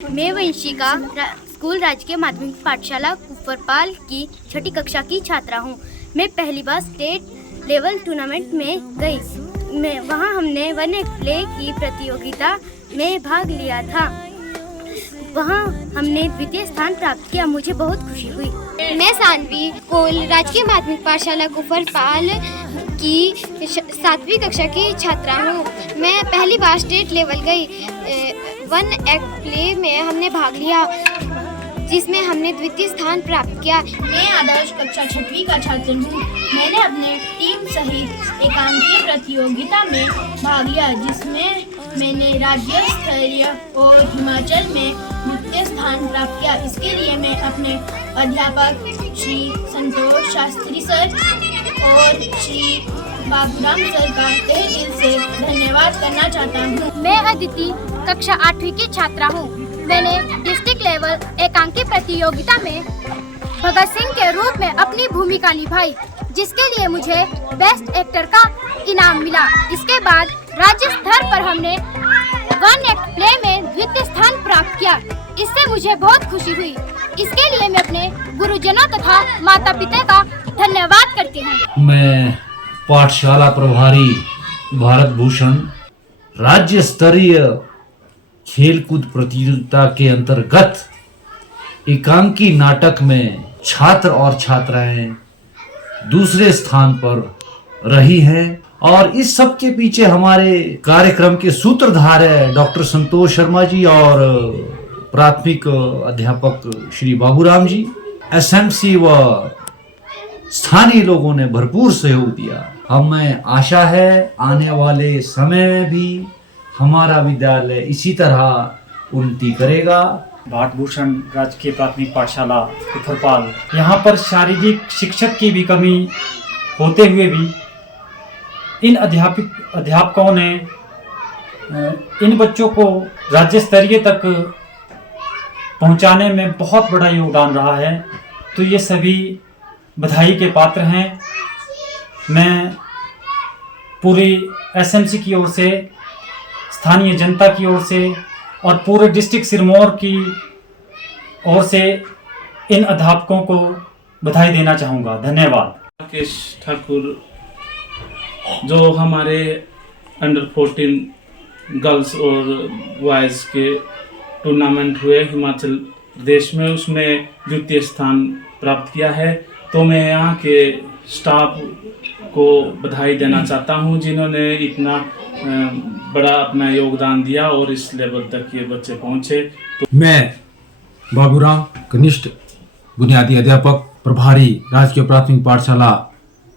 मैं वंशिका स्कूल राजकीय माध्यमिक पाठशाला कुफरपाल की छठी कक्षा की छात्रा हूँ। मैं पहली बार स्टेट लेवल टूर्नामेंट में गई। वहाँ हमने वन एक्ट प्ले की प्रतियोगिता में भाग लिया था। वहाँ हमने द्वितीय स्थान प्राप्त किया। मुझे बहुत खुशी हुई। मैं सानवी स्कूल राजकीय माध्यमिक पाठशाला कुफरपाल की 7वीं कक्षा की छात्रा हूँ। मैं पहली बार स्टेट लेवल गई। वन एक्ट प्ले में हमने भाग लिया जिसमें हमने द्वितीय स्थान प्राप्त किया। मैं आदर्श कक्षा 6वीं का छात्र हूँ। मैंने अपने टीम सहित एकांकीय प्रतियोगिता में भाग लिया जिसमें मैंने राज्य स्तरीय और हिमाचल में द्वितीय स्थान प्राप्त किया। इसके लिए मैं अपने अध्यापक श्री संतोष शास्त्री सर और श्री बाबूराम सर का तहे दिल से धन्यवाद करना चाहता हूँ। मैं अदिति कक्षा 8वीं की छात्रा हूँ। मैंने डिस्ट्रिक्ट लेवल एकांकी प्रतियोगिता में भगत सिंह के रूप में अपनी भूमिका निभाई जिसके लिए मुझे बेस्ट एक्टर का इनाम मिला। इसके बाद राज्य स्तर पर हमने वन एक्ट प्ले में द्वितीय स्थान प्राप्त किया। इससे मुझे बहुत खुशी हुई। इसके लिए मैं अपने गुरुजनों तथा माता पिता का धन्यवाद करती हूँ। मैं पाठशाला प्रभारी भारत भूषण राज्य स्तरीय खेलकूद प्रतियोगिता के अंतर्गत एकांकी नाटक में छात्र और छात्राएं दूसरे स्थान पर रही हैं और इस सब के पीछे हमारे कार्यक्रम के सूत्रधार है डॉक्टर संतोष शर्मा जी और प्राथमिक अध्यापक श्री बाबूराम जी। एसएमसी व स्थानीय लोगों ने भरपूर सहयोग दिया। हमें आशा है आने वाले समय में भी हमारा विद्यालय इसी तरह उन्नति करेगा। भारत भूषण राजकीय प्राथमिक पाठशाला कुफरपाल, यहाँ पर शारीरिक शिक्षक की भी कमी होते हुए भी इन अध्यापकों ने इन बच्चों को राज्य स्तरीय तक पहुँचाने में बहुत बड़ा योगदान रहा है। तो ये सभी बधाई के पात्र हैं। मैं पूरी एसएमसी की ओर से, स्थानीय जनता की ओर से और पूरे डिस्ट्रिक्ट सिरमौर की ओर से इन अध्यापकों को बधाई देना चाहूँगा। धन्यवाद। राकेश ठाकुर जो हमारे अंडर 14 गर्ल्स और बॉयज़ के टूर्नामेंट हुए हिमाचल प्रदेश में, उसमें द्वितीय स्थान प्राप्त किया है। तो मैं यहाँ के स्टाफ को बधाई देना चाहता हूँ जिन्होंने इतना बड़ा अपना योगदान दिया और इस लेवल तक ये बच्चे पहुँचे। तो मैं बाबूराम कनिष्ठ बुनियादी अध्यापक प्रभारी राजकीय प्राथमिक पाठशाला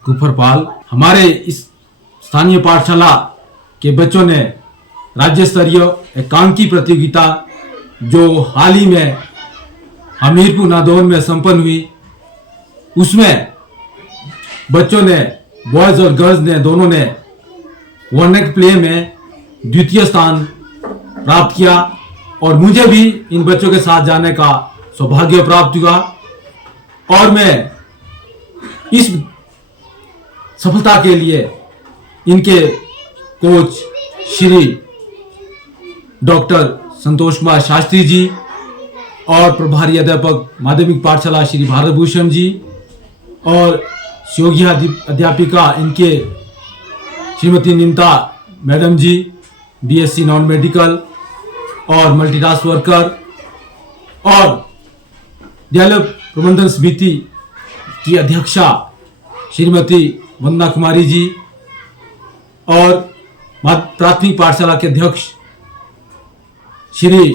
कुफरपाल, हमारे इस स्थानीय पाठशाला के बच्चों ने राज्य स्तरीय एकांकी प्रतियोगिता जो हाल ही में हमीरपुर नादौन में संपन्न हुई, उसमें बच्चों ने, बॉयज और गर्ल्स ने, दोनों ने वन एक्ट प्ले में द्वितीय स्थान प्राप्त किया और मुझे भी इन बच्चों के साथ जाने का सौभाग्य प्राप्त हुआ। और मैं इस सफलता के लिए इनके कोच श्री डॉक्टर संतोष कुमार शास्त्री जी और प्रभारी अध्यापक माध्यमिक पाठशाला श्री भारत भूषण जी और सहयोगी अध्यापिका इनके श्रीमती निमता मैडम जी, बीएससी नॉन मेडिकल और मल्टीटास्क वर्कर, और विद्यालय प्रबंधन समिति की अध्यक्षा श्रीमती वंदना कुमारी जी और प्राथमिक पाठशाला के अध्यक्ष श्री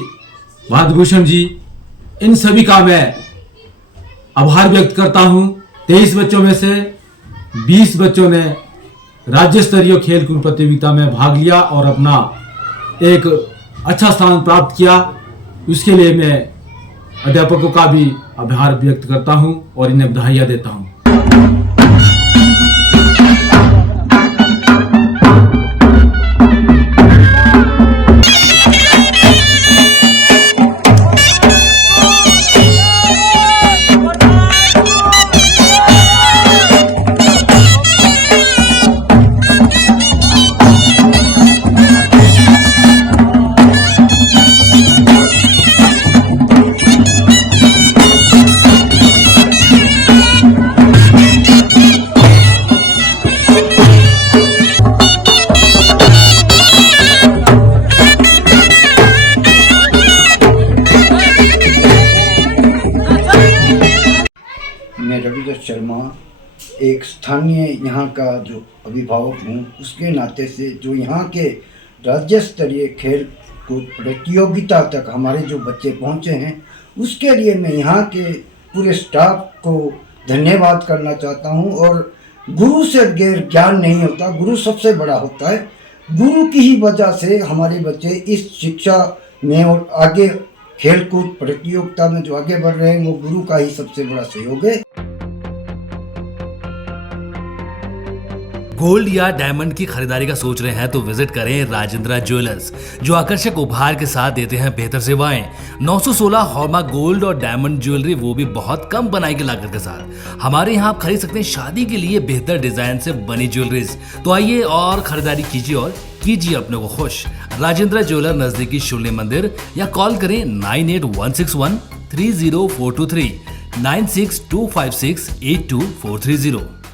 भारत भूषण जी, इन सभी का मैं आभार व्यक्त करता हूं। 23 बच्चों में से 20 बच्चों ने राज्य स्तरीय खेलकूद प्रतियोगिता में भाग लिया और अपना एक अच्छा स्थान प्राप्त किया। उसके लिए मैं अध्यापकों का भी आभार व्यक्त करता हूं और इन्हें बधाइयां देता हूं। शर्मा, एक स्थानीय यहाँ का जो अभिभावक हूँ, उसके नाते से जो यहाँ के राज्य स्तरीय खेल कूद प्रतियोगिता तक हमारे जो बच्चे पहुँचे हैं, उसके लिए मैं यहाँ के पूरे स्टाफ को धन्यवाद करना चाहता हूँ। और गुरु से बगैर ज्ञान नहीं होता, गुरु सबसे बड़ा होता है। गुरु की ही वजह से हमारे बच्चे इस शिक्षा में और आगे खेलकूद प्रतियोगिता में जो आगे बढ़ रहे हैं, वो गुरु का ही सबसे बड़ा सहयोग है। गोल्ड या डायमंड की खरीदारी का सोच रहे हैं तो विजिट करें राजेंद्र ज्वेलर्स, जो आकर्षक उपहार के साथ देते हैं बेहतर सेवाएं। 916 हॉलमार्क गोल्ड और डायमंड ज्वेलरी, वो भी बहुत कम बनाई की लागत के साथ। हमारे यहाँ आप खरीद सकते हैं शादी के लिए बेहतर डिजाइन से बनी ज्वेलरीज। तो आइए और खरीदारी कीजिए और कीजिए अपने को खुश। राजेंद्र ज्वेलर, नजदीकी शून्य मंदिर, या कॉल करें 9816130423 9625682430।